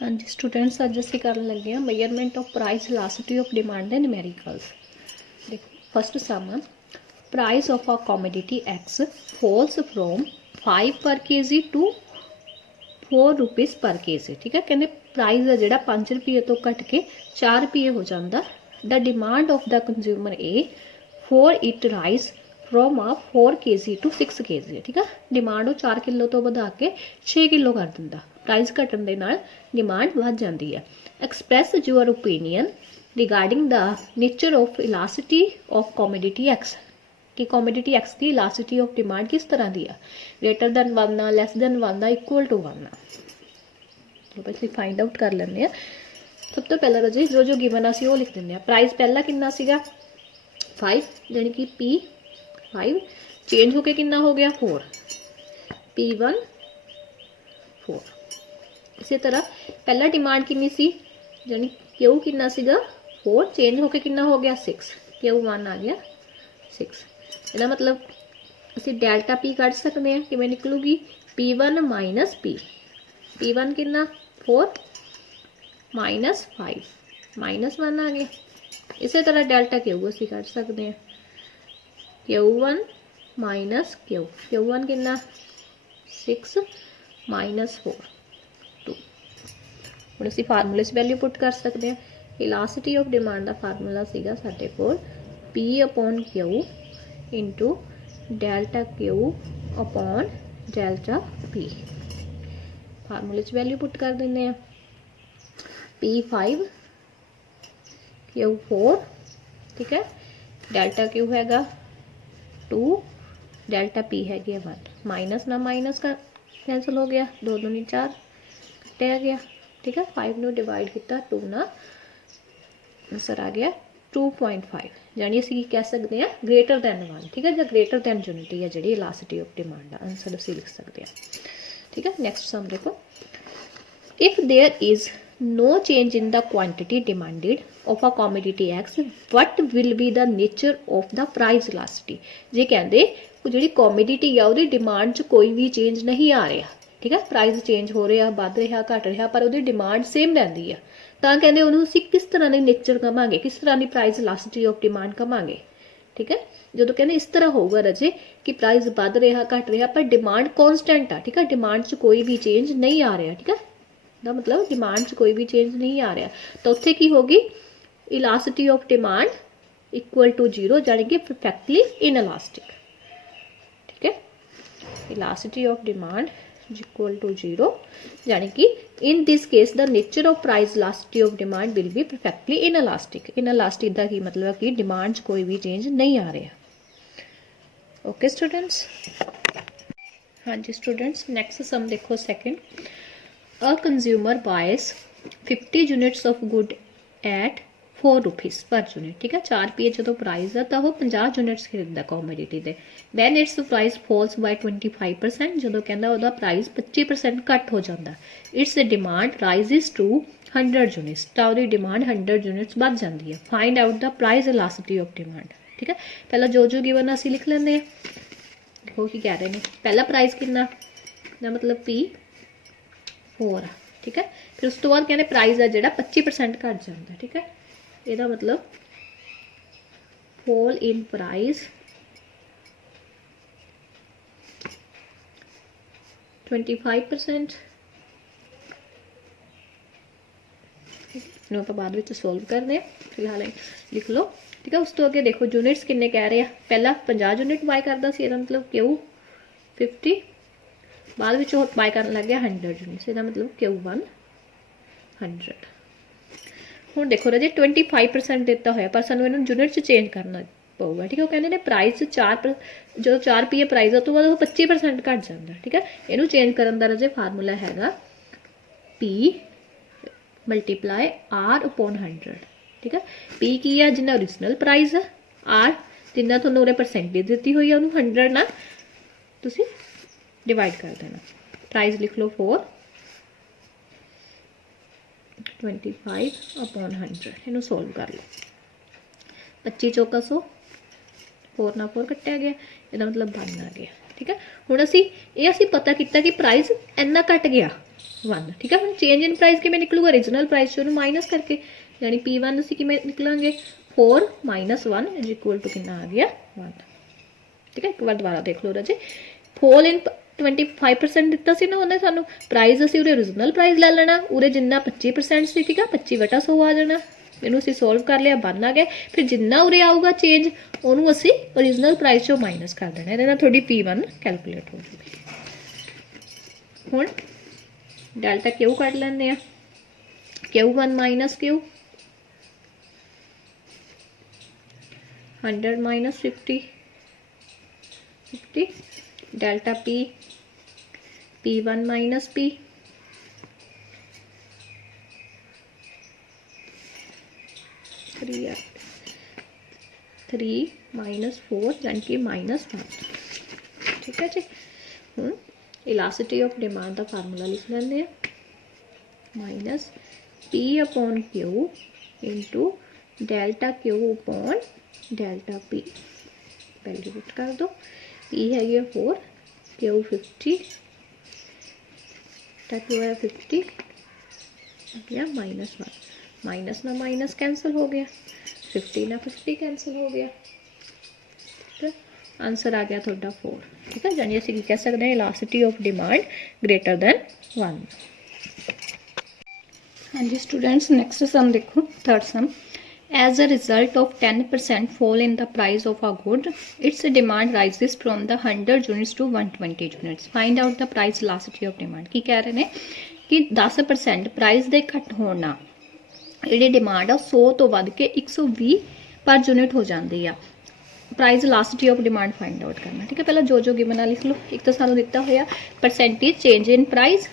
हाँ जी स्टूडेंट्स, अज असीं करन लगे हैं measurement of price elasticity of demand दे न्यूमेरिकल्स। देखो first sum, price of a commodity X falls from 5 पर KG to 4 rupees per KG. ठीक है, कहते प्राइस है जिहड़ा 5 रुपये तो घट के 4 रुपये हो जाता। The demand of the consumer a for it rise from ah 4 KG to 6 KG. ठीक है, डिमांड वो 4 किलो तो बढ़ा के 6 किलो कर दिंदा। प्राइस घटन दे नाल डिमांड वध जाती है। Express your opinion regarding the nature of elasticity of commodity X कि कमोडिटी एक्स की इलास्टिसिटी ऑफ डिमांड किस तरह की है, greater than 1 ah, less than 1 ah, equal to 1 ah. तो ਅਸੀਂ फाइंड आउट कर ਲੈਂਦੇ ਆ। सब तो पहला राजे जो जो गिवन असी वो लिख देंगे। प्राइस पहला कितना सीगा 5, यानी कि P5 चेंज होके कितना हो गया 4, P1 4। इसी तरह पहला डिमांड कितनी सी, यानी क्यू कितना सीगा 4 चेंज होके कितना हो गया 6, Q1 आ गया 6। ਇਹਦਾ मतलब ਅਸੀਂ डेल्टा P ਕੱਢ सकते हैं, किवें निकलूगी P1 माइनस P1 कितना 4 माइनस 5 माइनस 1 आ गया। इसी तरह डेल्टा क्यू असी कट सकते हैं, Q1 माइनस Q1 कितना 6 माइनस 4 2। हम असी फार्मूले च वैल्यू पुट कर सकते हैं। इलास्टिसिटी ऑफ डिमांड का फार्मूला सीगा साडे कोल P upon Q into delta Q upon delta P। फार्मूले च वैल्यू पुट कर देंगे हैं। P5 Q4, ठीक है, डेल्टा Q हैगा 2, डेल्टा P है 1। माइनस ना माइनस का कैंसल हो गया, 2 दूनी 4 कटिया गया। ठीक है, 5 में डिवाइड किया 2 ना, आंसर आ गया 2.5। यानी असीं कह सकते हैं ग्रेटर दैन 1। ठीक है, जो ग्रेटर दैन यूनिटी है जी इलास्टिसिटी ऑफ डिमांड का आंसर असीं लिख सकते हैं। ठीक है, नेक्स्ट सम देखो, if there is no change in the quantity demanded of a commodity x, what will be the nature of the price elasticity। जे कहते जी कॉमोडिटी है वो डिमांड च कोई भी चेंज नहीं आ रहा। ठीक है, प्राइस चेंज हो रहा, बढ़ रहा, घट रहा, पर वो डिमांड सेम रही है। तो कहते उन्होंने किस तरह की नेचर कहांगे, किस तरह की प्राइस इलास्टिसिटी ऑफ डिमांड कहांगे। ठीक है, जो कहते इस तरह होगा रजे कि प्राइस बढ़ रहा, घट रहा, पर डिमांड कॉन्सटेंट आ। ठीक है, डिमांड च कोई भी चेंज नहीं आ रहा। ठीक है, ਦਾ मतलब डिमांड च कोई भी चेंज नहीं आ रहा, तो उत्थे की होगी elasticity of demand equal to 0, यानी कि परफेक्टली इनइलास्टिक। ठीक है, elasticity of demand equal to 0, यानी कि in this case the nature of price elasticity of demand will be perfectly inelastic. Inelastic का की मतलब कि डिमांड च कोई भी चेंज नहीं आ रहा। ओके स्टूडेंट्स, हाँ जी स्टूडेंट्स, नेक्स्ट सम देखो second, a consumer buys 50 units of good at 4 rupees per unit. ठीक है, 4 रुपये जो प्राइस है तो वह 50 यूनिट्स खरीदता कॉमोडिटी के। When its price falls by 25%, जो कहता वह प्राइस 25% घट हो जाता। Its demand rises to 100 units, तो वही डिमांड 100 यूनिट्स बढ़ जाती है। Find out the price elasticity of demand. ठीक है, पहला जो गिवन असी लिख लेंगे हैं। देखो की कह रहे हैं, पहला प्राइस कितना मतलब P4 है। ठीक है, फिर उस तो बाद कहते प्राइस है जोड़ा 25% घट जाता। ठीक है, यदा मतलब फॉल इन प्राइस 25%। आप बाद में सोल्व करते हैं, फिलहाल लिख लो। ठीक है, उस तो अगे देखो यूनिट्स किन्ने कह रहे हैं, पहला 50 यूनिट बाय करता सी, मतलब Q50, बाद में बाय कर लग गया 100 यूनिट्स, इसका मतलब Q1 100। हुण देखो राजे 25% दिता होया, पर सानू इन्हूं यूनिट च चेंज करना पऊगा। ठीक है, वो कहते हैं प्राइस 4 जो 4 रुपये प्राइस है तो बाद 25% घट जाता। ठीक है, इनू चेंज करने का राजे फार्मूला हैगा P मल्टीप्लाई R अपॉन 100। ठीक है, P की है जिन्ना ओरिजिनल प्राइस है, R जिन्ना तुहानूं उरे परसेंटेज दी हुई है उन्होंने 100 ना तुसीं डिवाइड कर देना। प्राइस लिख लो 4, 25 अपॉन 100, इनू सोल्व कर लो। 25 चौका 100, 4 ना 4 कट्टिया गया, इसका मतलब 1 आ गया। ठीक है, हुण असी पता किया कि प्राइस इन्ना घट गया, 1 ठीक है। हम चेंज इन प्राइस किमें निकलूगा ओरिजिनल प्राइस चों माइनस करके, यानी P1 ਅਸੀਂ किमें निकलांगे 4 - 1 इज इक्वल टू कितना आ गया 1 ठीक है। एक बार दोबारा देख लो राजे, फॉल इन 25% दिता सी ना उन्हें सानू प्राइस, ਅਸੀਂ ਉਰੇ ओरिजिनल प्राइस ले लेना, उरे जिन्ना 25% सी ठीक है 25/100 आ जाना, ਇਹਨੂੰ ਅਸੀਂ ਸੋਲਵ ਕਰ ਲਿਆ 1 ਆ ਗਿਆ। ਫਿਰ ਜਿੰਨਾ ਉਰੇ ਆਊਗਾ ਚੇਂਜ ਉਹਨੂੰ ਅਸੀਂ ओरिजिनल प्राइस ਚੋਂ ਮਾਈਨਸ ਕਰ ਦੇਣਾ, ਇਹਦੇ ਨਾਲ ਤੁਹਾਡੀ P1 ਕੈਲਕੂਲੇਟ ਹੋ ਜੂਗੀ। ਹੁਣ डेल्टा क्यू कट लेंगे, Q1 minus Q 100 minus 50 delta P P1 minus P 3 minus 4 यानी कि -1 ठीक है जी। इलास्टिसिटी ऑफ डिमांड का फार्मूला लिख लेंगे minus P upon Q into delta Q upon delta P, value put कर दो। P है ये 4, Q 50 Q है 50 या -1, माइनस ना माइनस कैंसिल हो गया, 50 ना 50 कैंसिल हो गया ठीक है। आंसर आ गया थोड़ा 4 ठीक है। यानी असं कह सकते हैं elasticity of demand greater than 1। हाँ जी स्टूडेंट्स, नेक्स्ट सम देखो, third sum. As a result of 10% fall in the price of a good, its demand rises from the 100 units to 120 units, find out the price elasticity of demand. की कह रहे हैं कि 10% price के घट होना जी demand आ 100 तो वध के 120 पर यूनिट हो जाती है। Price elasticity of demand find out करना ठीक है। पहला जो गिवन लिख लो। एक तो सानू दिता होया परसेंटेज चेंज इन प्राइस,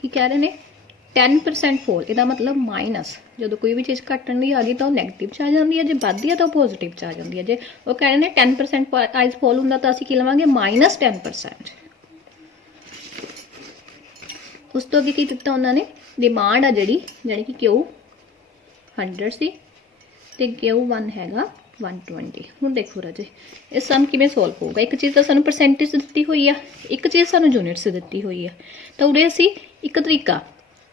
की कह रहे हैं 10% फॉल, इसका मतलब माइनस, जो कोई भी चीज़ घटन की आ गई तो नैगेटिव च आ जाती है, जो बढ़ती है तो पॉजिटिव च आ जाती है। जो वो कह रहे हैं 10% प्राइस फॉल होंगे तो असं की लवेंगे -10%। उस तो अगे की दिता उन्होंने डिमांड आ जी यानी कि Q 100 सी ते Q1 हैगा 120। हुण देखो राजे इस सम किवें सोल्व होगा। एक चीज़ तो सानू परसेंटेज दिती हुई है, एक चीज़ सानू यूनिट्स दिती हुई है, तो उरे असी एक तरीका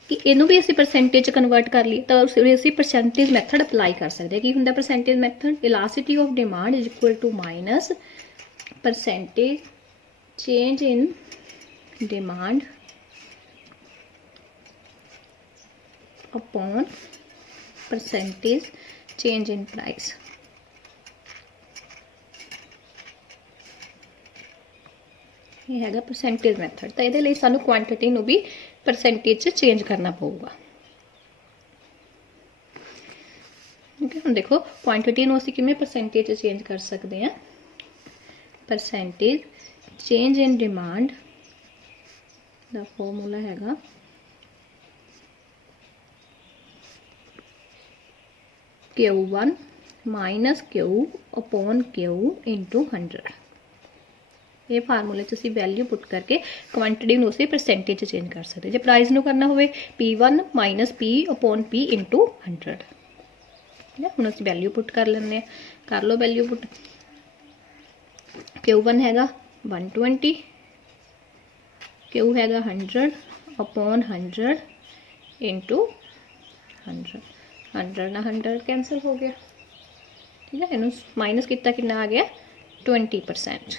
कि इनू भी असी परसेंटेज कन्वर्ट कर ली तो उरे असी परसेंटेज मैथड अपलाई कर सकते हैं। की हुंदा percentage method, elasticity of demand is equal to minus percentage change in demand upon percentage change in price. ये हैगा परसेंटेज मैथड। तो ये सानू क्वांटिटी नू भी परसेंटेज चेंज करना पऊगा ठीक है। हम देखो क्वांटिटी नू असीं किवें परसेंटेज चेंज कर सकते हैं। परसेंटेज चेंज इन डिमांड दा फॉर्मूला हैगा Q1 minus Q upon Q into 100। ये फार्मूले असीं वैल्यू पुट करके क्वांटिटी नूं असीं परसेंटेज चेंज कर सकते। जो प्राइस नूं करना होवे P1 minus P upon P into 100 हुण असीं वैल्यू पुट कर लैंदे, कर लो वैल्यू पुट। Q1 हैगा 120, Q हैगा 100 अपॉन 100 इंटू 100, 100 ना 100 कैंसिल हो गया ठीक है। इनू माइनस कितना कितना आ गया 20%।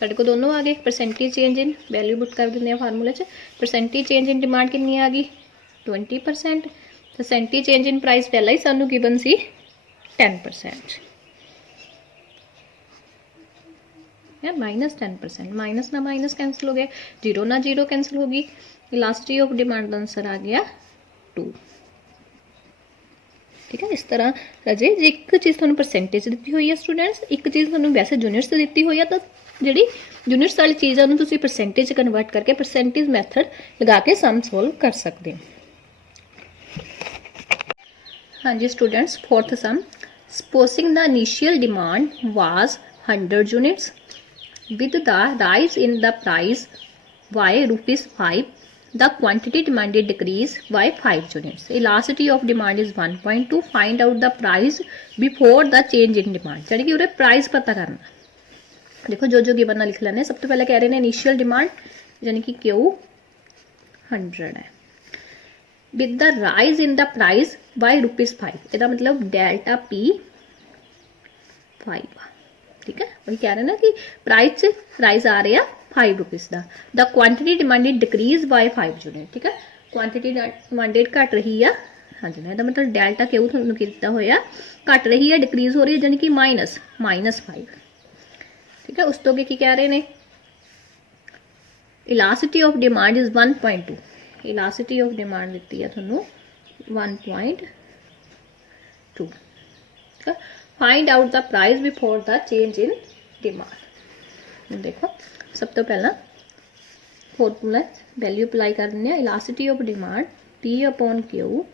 साढ़े को दोनों आ गए। परसेंटेज चेंज इन वैल्यू पुट कर देंगे फार्मूले च। परसेंटेज चेंज इन डिमांड कितनी आ गई 20%। परसेंटेज चेंज इन प्राइस पहला ही सानू गिवन सी 10% या -10%। माइनस ना माइनस कैंसिल हो गया, जीरो ना जीरो कैंसिल होगी। इलास्टिसिटी ऑफ डिमांड का आंसर आ गया 2 ठीक है। इस तरह राजे जो एक चीज़ थोड़ा परसेंटेज दी हुई है स्टूडेंट्स, एक चीज़ थोड़ा वैसे यूनिट्स दी हुई है, तो जी यूनिट्स वाली चीज़ है तुम परसेंटेज कन्वर्ट करके परसेंटेज मैथड लगा के सम सोल्व कर सकते हो। हाँ जी students, fourth sum. Supposing the initial demand was 100 units with the rise in the price by ₹5, the quantity demanded decrease by 5 units. Elasticity of demand is 1.2. Find out the price before the change in demand. यानी कि उन्हें price पता करना। देखो जो जो given लिख लेने। सब तो पहले कह रहे हैं इनिशियल डिमांड यानी कि Q 100 है with the rise in the price by ₹5। ਇਹਦਾ मतलब डेल्टा P 5। ठीक है, वही कह रहे हैं ना कि प्राइस राइज आ रही है ₹5 का। The quantity demanded decrease by 5 unit. ठीक है, क्वांटिटी डिमांडेड घट रही है। हाँ जी, ਇਹਦਾ मतलब डेल्टा क्यू ਤੁਹਾਨੂੰ ਕੀਤਾ ਹੋਇਆ घट रही है, डिक्रीज हो रही है यानी कि -5। ठीक है, उस तो अगे की कह रहे हैं elasticity of demand is 1.2। Elasticity of demand दी है थोनू 1.2। ठीक है, find out the price before the change in demand. देखो सब तो पहला फॉर्मूला वैल्यू अप्लाई कर दें। Elasticity of demand P upon Q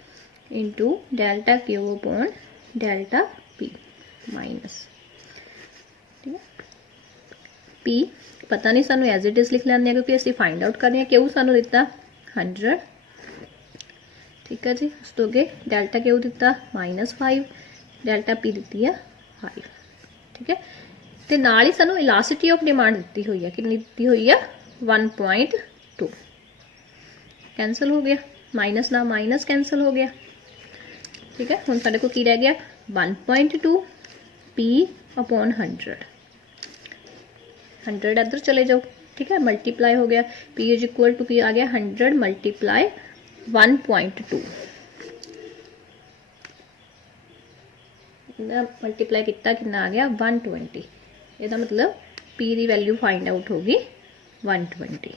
into delta Q upon delta P minus. ठीक है, P पता नहीं सानू एज इट इज लिख लेंगे क्योंकि असी फाइंड आउट करनी है। Q सानू दिता 100। ठीक है जी, उस तो अगे डेल्टा Q दिता -5, डेल्टा P दी है 5। ठीक है, तो नाल ही सानू इलासिटी ऑफ डिमांड दी हुई है, कितनी दी हुई है 1.2। कैंसल हो गया, माइनस ना माइनस कैंसल हो गया। ठीक है, हुण साडे कोल की रह गया 1.2 P अपॉन 100। 100 इधर चले जाओ। ठीक है, मल्टीप्लाई हो गया। P इज इक्वल टू की आ गया 100 मल्टीप्लाई 1.2। मल्टीप्लाई कितना कितना आ गया 120। ਇਹਦਾ मतलब P की वैल्यू फाइंड आउट होगी 120।